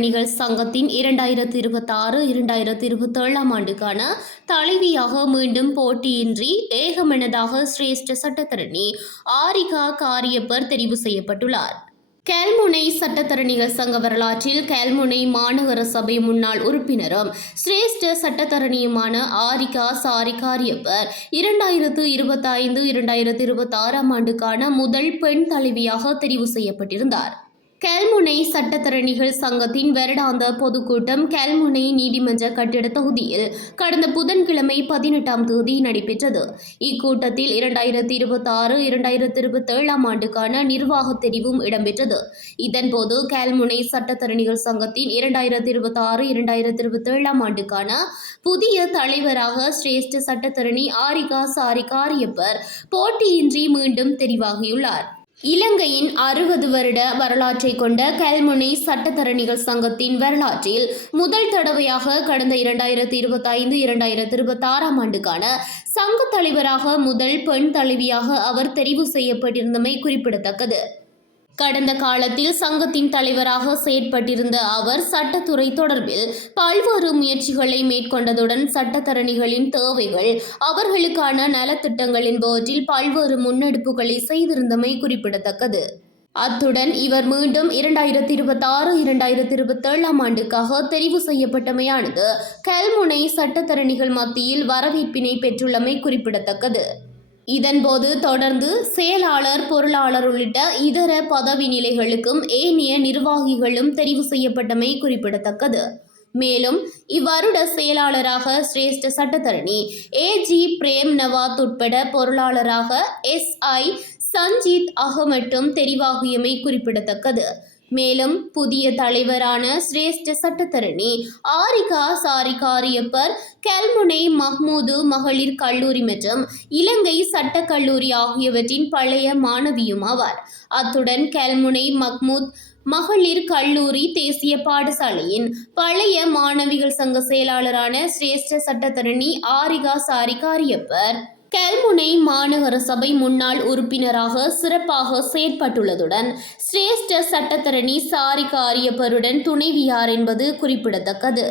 சட்டத்தரணிகள் சங்கத்தின் 2026-2027 ஆண்டுக்கான தலைவியாக மீண்டும் போட்டியின்றி ஏகமனதாக சிரேஷ்ட சட்டத்தரணி ஆரிகா காரியப்பர் தெரிவு செய்யப்பட்டுள்ளார். கல்முனை சட்டத்தரணிகள் சங்க வரலாற்றில் கல்முனை மாநகர சபை முன்னாள் உறுப்பினரும் சிரேஷ்ட சட்டத்தரணியுமான ஆரிகா காரியப்பர் 2025-2026 ஆண்டுக்கான முதல் பெண் தலைவியாக தெரிவு செய்யப்பட்டிருந்தார். கல்முனை சட்டத்தரணிகள் சங்கத்தின் வருடாந்த பொதுக்கூட்டம் கல்முனை நீதிமன்ற கட்டிட தொகுதியில் கடந்த புதன்கிழமை 18ஆம் தேதி நடைபெற்றது. இக்கூட்டத்தில் 2026-2027 ஆண்டுக்கான நிர்வாக தெரிவும் இடம்பெற்றது. இதன்போது கல்முனை சட்டத்தரணிகள் சங்கத்தின் 2026-2027 ஆண்டுக்கான புதிய தலைவராக சிரேஷ்ட சட்டத்தரணி ஆரிகா காரியப்பர் போட்டியின்றி மீண்டும் தெரிவாகியுள்ளார். இலங்கையின் 60 வருட வரலாற்றை கொண்ட கல்முனை சட்டத்தரணிகள் சங்கத்தின் வரலாற்றில் முதல் தடவையாக கடந்த 2025-2026 ஆண்டுக்கான சங்க தலைவராக முதல் பெண் தலைவியாக அவர் தெரிவு செய்யப்பட்டிருந்தமை குறிப்பிடத்தக்கது. கடந்த காலத்தில் சங்கத்தின் தலைவராக செயற்பட்டிருந்த அவர் சட்டத்துறை தொடர்பில் பல்வேறு முயற்சிகளை மேற்கொண்டதுடன் சட்டத்தரணிகளின் தேவைகள், அவர்களுக்கான நலத்திட்டங்கள் என்பவற்றில் பல்வேறு முன்னெடுப்புகளை செய்திருந்தமை குறிப்பிடத்தக்கது. அத்துடன் இவர் மீண்டும் 2026-2027 ஆண்டுக்காக தெரிவு செய்யப்பட்டமையானது கல்முனை சட்டத்தரணிகள் மத்தியில் வரவேற்பினை பெற்றுள்ளமை குறிப்பிடத்தக்கது. இதன்போது தொடர்ந்து செயலாளர், பொருளாளர் உள்ளிட்ட இதர பதவி நிலைகளுக்கும் ஏனைய நிர்வாகிகளும் தெரிவு செய்யப்பட்டமை குறிப்பிடத்தக்கது. மேலும் இவ்வருட செயலாளராக சிரேஷ்ட சட்டத்தரணி ஏஜி பிரேம் நவாத் உட்பட பொருளாளராக SI சஞ்சீத் அகமட்டும் தெரிவாகியமை குறிப்பிடத்தக்கது. மேலும் புதிய தலைவரான சிரேஷ்ட சட்டத்தரணி ஆரிகா காரியப்பர் கல்முனை மஹ்மூது மகளிர் கல்லூரி மற்றும் இலங்கை சட்டக் கல்லூரி ஆகியவற்றின் பழைய மாணவியும் ஆவார். அத்துடன் கல்முனை மஹ்மூத் மகளிர் கல்லூரி தேசிய பாடசாலையின் பழைய மாணவிகள் சங்க செயலாளரான சிரேஷ்ட சட்டத்தரணி ஆரிகா காரியப்பர் கல்முனை மாநகர சபை முன்னாள் உறுப்பினராக சிறப்பாக செயற்பட்டுள்ளதுடன் சிரேஷ்ட சட்டத்தரணி காரியப்பருடன் துணைவியார் என்பது குறிப்பிடத்தக்கது.